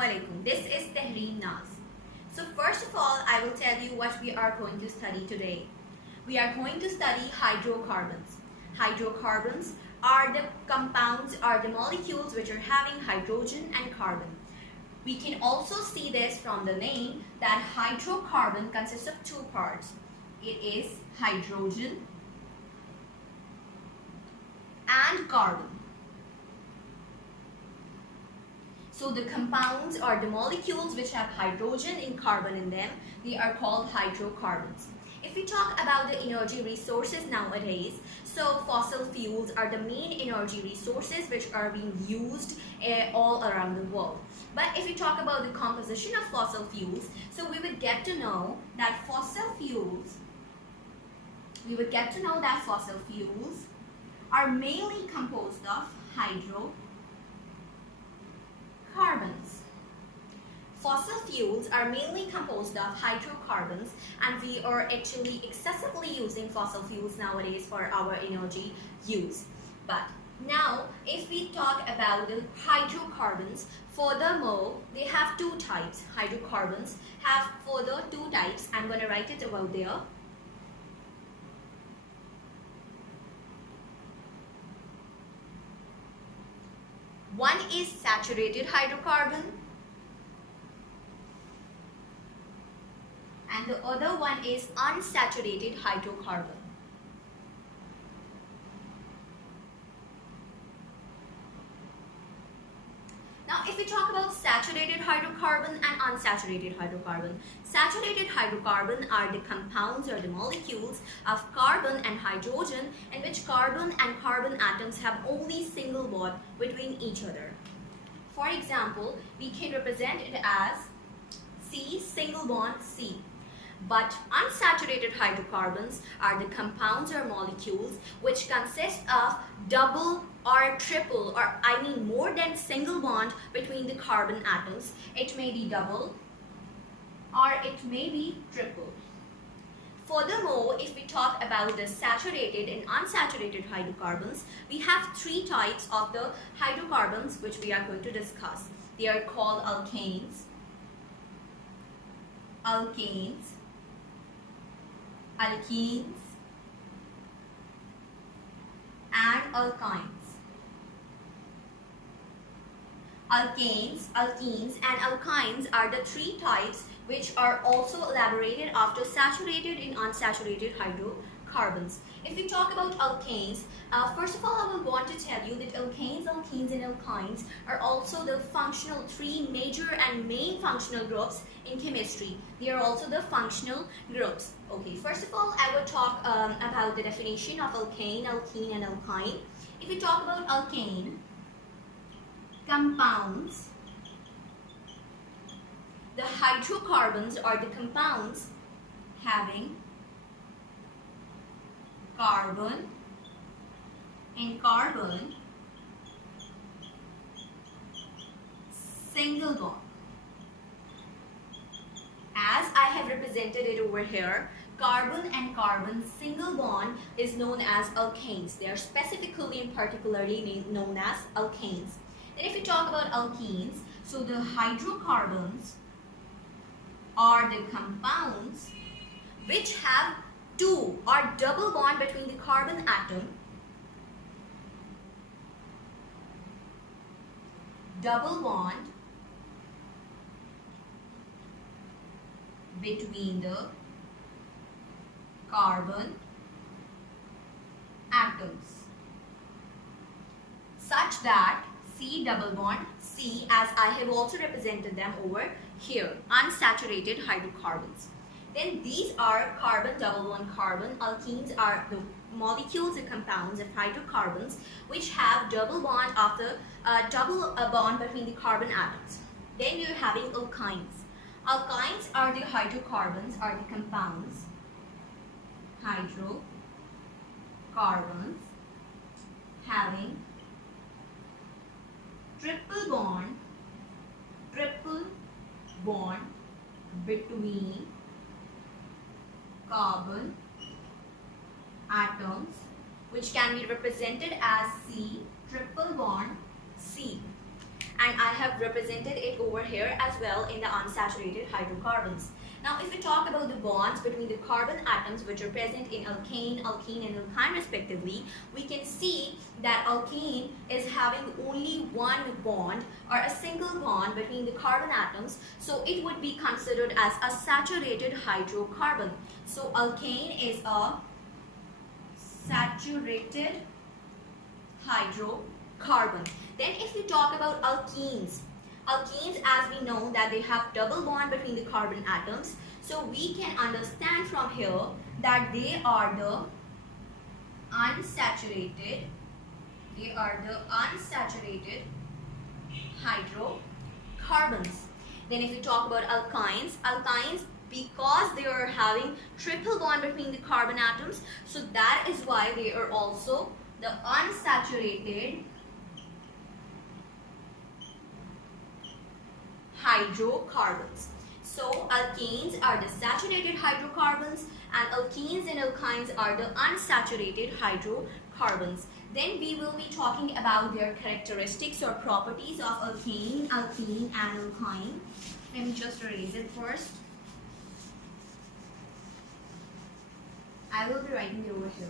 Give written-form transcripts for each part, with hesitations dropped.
Assalamualaikum. This is Tehreem Naz. So first of all, I will tell you what we are going to study today. We are going to study hydrocarbons. Hydrocarbons are the compounds or the molecules which are having hydrogen and carbon. We can also see this from the name that hydrocarbon consists of two parts. It is hydrogen and carbon. So the compounds or the molecules which have hydrogen and carbon in them, they are called hydrocarbons. If we talk about the energy resources nowadays, so fossil fuels are the main energy resources which are being used all around the world. But if we talk about the composition of fossil fuels, so we would get to know that fossil fuels are mainly composed of hydrocarbons. Fossil fuels are mainly composed of hydrocarbons, and we are actually excessively using fossil fuels nowadays for our energy use. But now, if we talk about the hydrocarbons, furthermore, they have two types. Hydrocarbons have further two types. I'm going to write it about there. One is saturated hydrocarbon and the other one is unsaturated hydrocarbon. Now, if we talk about saturated hydrocarbon and unsaturated hydrocarbon, saturated hydrocarbon are the compounds or the molecules of carbon and hydrogen in which carbon and carbon atoms have only single bond between each other. For example, we can represent it as C, single bond C. But unsaturated hydrocarbons are the compounds or molecules which consist of double or triple, or I mean more than single bond between the carbon atoms. It may be double or it may be triple. Furthermore, if we talk about the saturated and unsaturated hydrocarbons, we have three types of the hydrocarbons which we are going to discuss. They are called alkanes, alkenes, alkenes, and alkynes. Alkanes, alkenes, and alkynes are the three types which are also elaborated after saturated and unsaturated hydrocarbons. If we talk about alkanes, first of all I will want to tell you that alkanes, alkenes, and alkynes are also the functional three major and main functional groups in chemistry. They are also the functional groups. Okay, first of all I will talk about the definition of alkane, alkene, and alkyne. If we talk about alkane, compounds, the hydrocarbons are the compounds having carbon and carbon single bond. As I have represented it over here, carbon and carbon single bond is known as alkanes. They are specifically and particularly known as alkanes. Then if we talk about alkenes, so the hydrocarbons are the compounds which have two or double bond between the carbon atom, double bond between the carbon atoms, such that C double bond C, as I have also represented them over here, unsaturated hydrocarbons. Then these are carbon double bond carbon. Alkenes are the molecules and compounds of hydrocarbons which have double bond after double bond between the carbon atoms. Then we are having alkynes. Alkynes are the hydrocarbons or the compounds, hydrocarbons having triple bond between carbon atoms, which can be represented as C triple bond C. and I have represented it over here as well in the unsaturated hydrocarbons. Now if we talk about the bonds between the carbon atoms which are present in alkane, alkene and alkyne respectively, we can see that alkane is having only one bond or a single bond between the carbon atoms, so it would be considered as a saturated hydrocarbon. So alkane is a saturated hydrocarbon. Then if we talk about alkenes, alkenes, as we know that they have double bond between the carbon atoms, so we can understand from here that they are the unsaturated hydrocarbons. Then if we talk about alkynes, alkynes, because they are having triple bond between the carbon atoms, so that is why they are also the unsaturated hydrocarbons. So alkanes are the saturated hydrocarbons and alkenes and alkynes are the unsaturated hydrocarbons. Then we will be talking about their characteristics or properties of alkane, alkene and alkyne. Let me just erase it first. I will be writing it over here.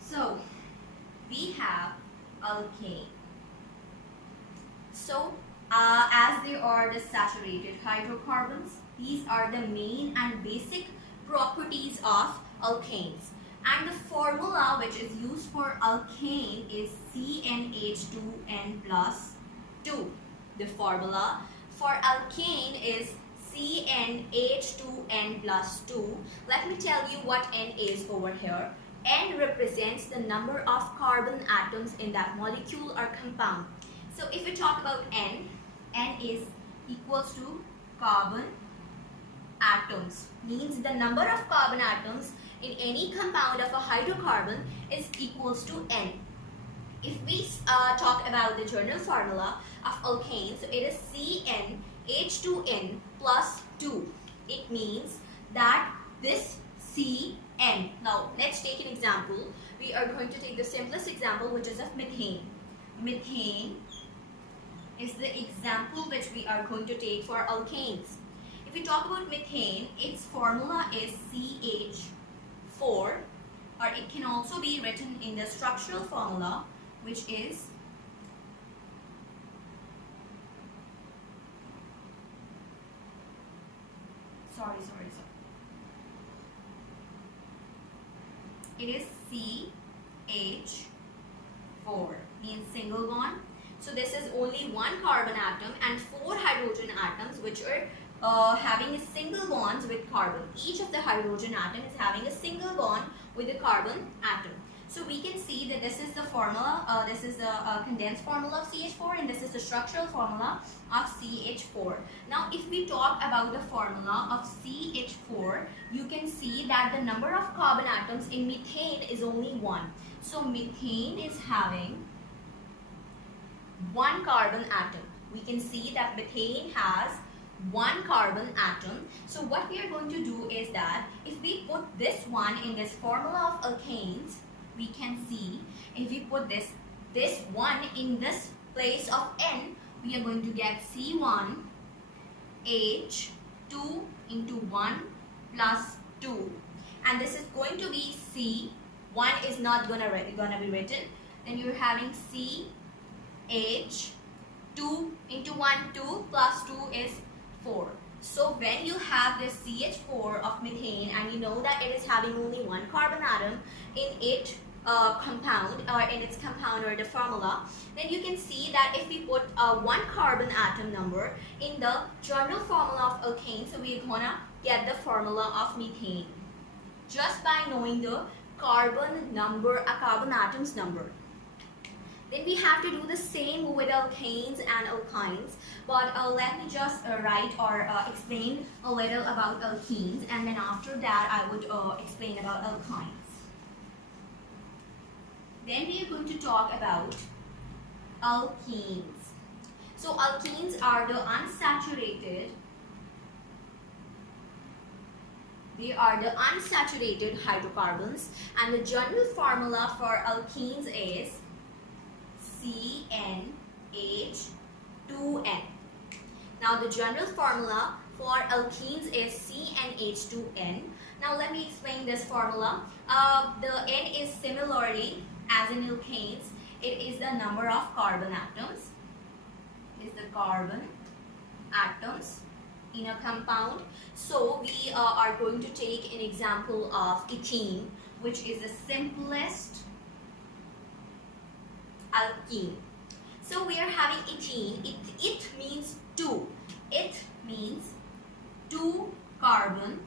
So we have alkane. So as they are the saturated hydrocarbons, these are the main and basic properties of alkanes. And the formula which is used for alkane is CnH2n plus 2. The formula for alkane is CnH2n plus 2. Let me tell you what N is over here. N represents the number of carbon atoms in that molecule or compound. So if we talk about N, N is equals to carbon atoms. Means the number of carbon atoms in any compound of a hydrocarbon is equals to N. If we talk about the general formula of alkane, so it is CnH2n plus 2. It means that this Cn. Now let's take an example. We are going to take the simplest example, which is of methane. Methane is the example which we are going to take for alkanes. If we talk about methane, its formula is CH4, or it can also be written in the structural formula, which is it is CH4, means single bond. So this is only one carbon atom and 4 hydrogen atoms which are having a single bonds with carbon. Each of the hydrogen atom is having a single bond with the carbon atom. So we can see that this is the formula, this is the condensed formula of CH4 and this is the structural formula of CH4. Now if we talk about the formula of CH4, you can see that the number of carbon atoms in methane is only 1. So methane is having 1 carbon atom. We can see that methane has 1 carbon atom. So what we are going to do is that if we put this one in this formula of alkanes, we can see if we put this one in this place of N, we are going to get C1H2 into 1 plus 2, and this is going to be C. 1 is not gonna be written. Then you're having CH 2 into 1, 2 plus 2 is 4. So when you have this CH4 of methane and you know that it is having only 1 carbon atom in its compound or the formula, then you can see that if we put 1 carbon atom number in the general formula of alkane, so we're gonna get the formula of methane just by knowing the carbon number, carbon atoms number. Then we have to do the same with alkanes and alkynes, but let me just write or explain a little about alkenes, and then after that I would explain about alkynes. Then we are going to talk about alkenes. So alkenes are the unsaturated They are the unsaturated hydrocarbons, and the general formula for alkenes is CnH2n. Now the general formula for alkenes is CnH2n. Now let me explain this formula. The N is similarly as in alkanes, it is the number of carbon atoms. Is the carbon atoms in a compound. So we are going to take an example of ethene, which is the simplest alkene. So we are having ethene. It means 2. It means 2 carbon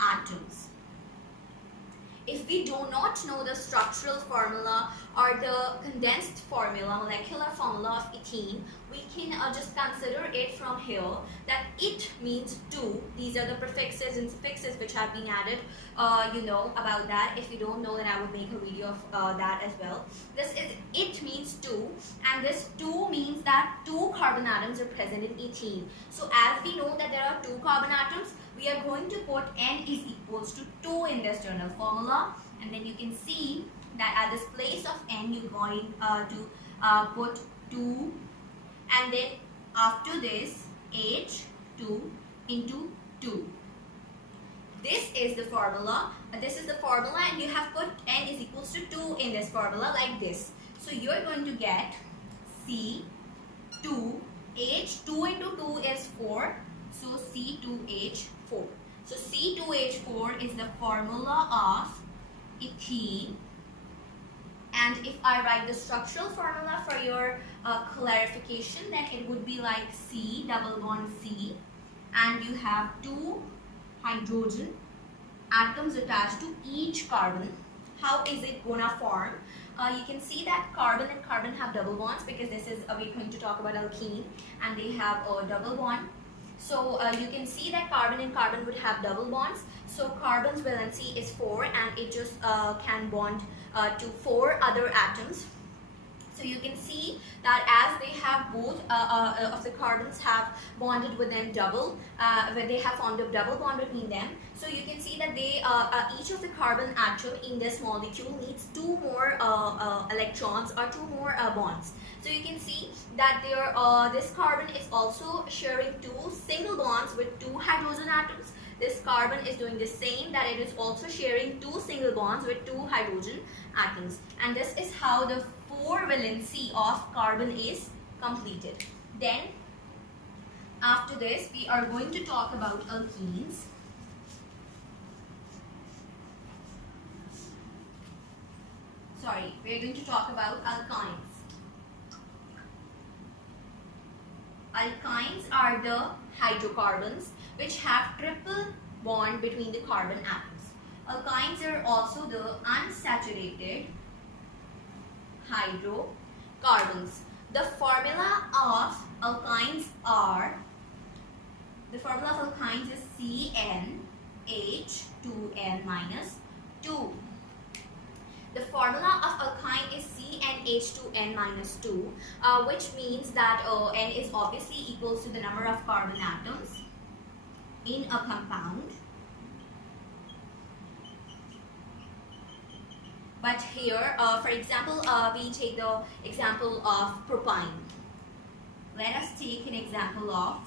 atoms. If we do not know the structural formula or the condensed formula, molecular formula of ethene, we can just consider it from here that it means 2. These are the prefixes and suffixes which have been added. You know about that. If you don't know, then I would make a video of that as well. This is it means 2, and this 2 means that 2 carbon atoms are present in ethene. So as we know that there are 2 carbon atoms, we are going to put N is equals to 2 in this general formula, and then you can see that at this place of N you're going to put 2, and then after this H2 into 2. This is the formula. This is the formula, and you have put N is equals to 2 in this formula like this. So you're going to get C2, H2 into 2 is 4. So C2H4. So C2H4 is the formula of ethene. And if I write the structural formula for your clarification, then it would be like C double bond C, and you have 2 hydrogen atoms attached to each carbon. How is it gonna form? You can see that carbon and carbon have double bonds, because this is we're going to talk about alkene, and they have a double bond. So you can see that carbon and carbon would have double bonds. So carbon's valency is 4, and it just can bond to 4 other atoms. So you can see that as they have both of the carbons have bonded with them double, where they have formed a double bond between them. So you can see that they each of the carbon atom in this molecule needs 2 more electrons or 2 more bonds. So you can see that this carbon is also sharing 2 single bonds with 2 hydrogen atoms. This carbon is doing the same, that it is also sharing 2 single bonds with 2 hydrogen atoms. And this is how the 4 valency of carbon is completed. Then after this we are going to talk about alkenes. Sorry, we are going to talk about alkynes. Alkynes are the hydrocarbons which have triple bond between the carbon atoms. Alkynes are also the unsaturated hydrocarbons. The formula of alkynes is CnH2n minus 2. The formula of alkyne is CnH2n minus 2, which means that N is obviously equals to the number of carbon atoms in a compound. But here, for example, we take the example of propine. Let us take an example of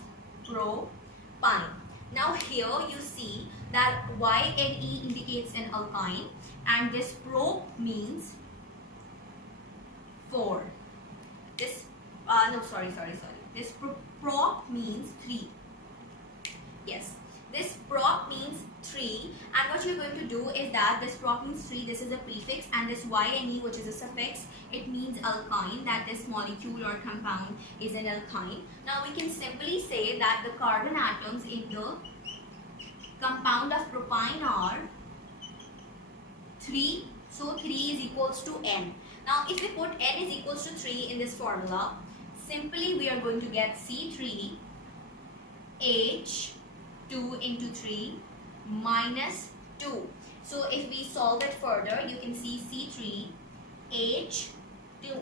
propine. Now here you see that YNE indicates an alkyne, and this pro means 4. This This prop means 3. Yes, this prop means 3, and what you're going to do is that this prop means 3, this is a prefix, and this YNE, which is a suffix, it means alkyne, that this molecule or compound is an alkyne. Now we can simply say that the carbon atoms in the compound of propine are 3, so 3 is equals to N. Now if we put N is equals to 3 in this formula, simply we are going to get C3H2 into 3 minus 2. So if we solve it further, you can see C3H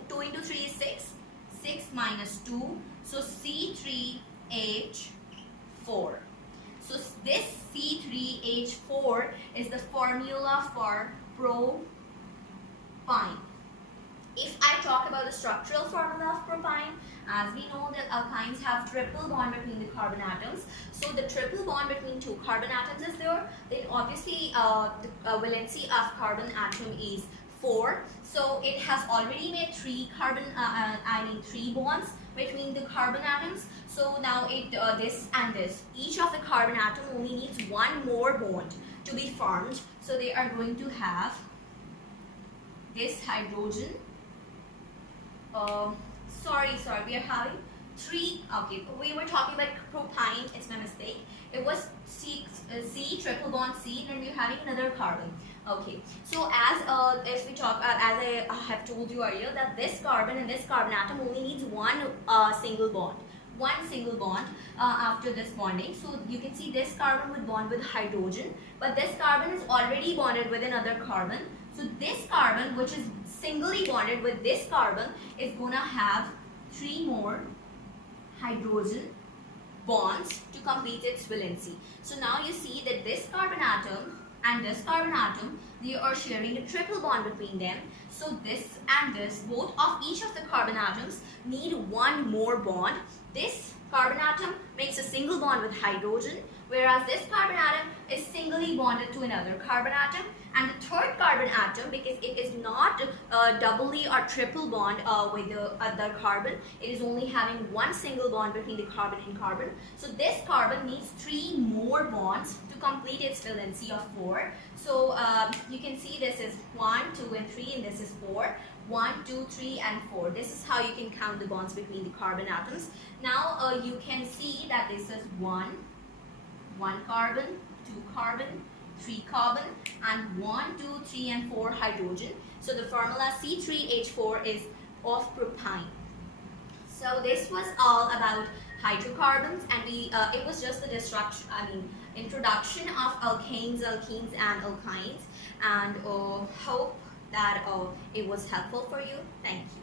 2 into 3 is 6, 6 minus 2, so C3H4. So this C3H4 is the formula for propine. If I talk about the structural formula of propine, as we know that alkynes have triple bond between the carbon atoms. So the triple bond between two carbon atoms is there. Then obviously the valency of carbon atom is 4. So it has already made 3 bonds between the carbon atoms. So now this and this, each of the carbon atom only needs one more bond to be formed. So they are going to have this hydrogen. We are having 3. Okay, we were talking about propine. It's my mistake. It was C triple bond C, and we're having another carbon. Okay, so as I have told you earlier, that this carbon and this carbon atom only needs one single bond. After this bonding. So you can see this carbon would bond with hydrogen, but this carbon is already bonded with another carbon. So this carbon, which is singly bonded with this carbon, is gonna have 3 more hydrogen bonds to complete its valency. So now you see that this carbon atom and this carbon atom, they are sharing a triple bond between them. So this and this, both of each of the carbon atoms need one more bond. This carbon atom makes a single bond with hydrogen, whereas this carbon atom is singly bonded to another carbon atom. And the third carbon atom, because it is not doubly or triple bond with the other carbon, it is only having one single bond between the carbon and carbon. So this carbon needs 3 more bonds to complete its valency of 4. So you can see this is 1, 2, and 3, and this is 4. 1, 2, 3, and 4. This is how you can count the bonds between the carbon atoms. Now you can see that this is 1 carbon, 2 carbon, 3 carbon, and 1, 2, 3, and 4 hydrogen. So the formula C3H4 is of propine. So this was all about hydrocarbons, and it was just the introduction of alkanes, alkenes, and alkynes, and hope that it was helpful for you. Thank you.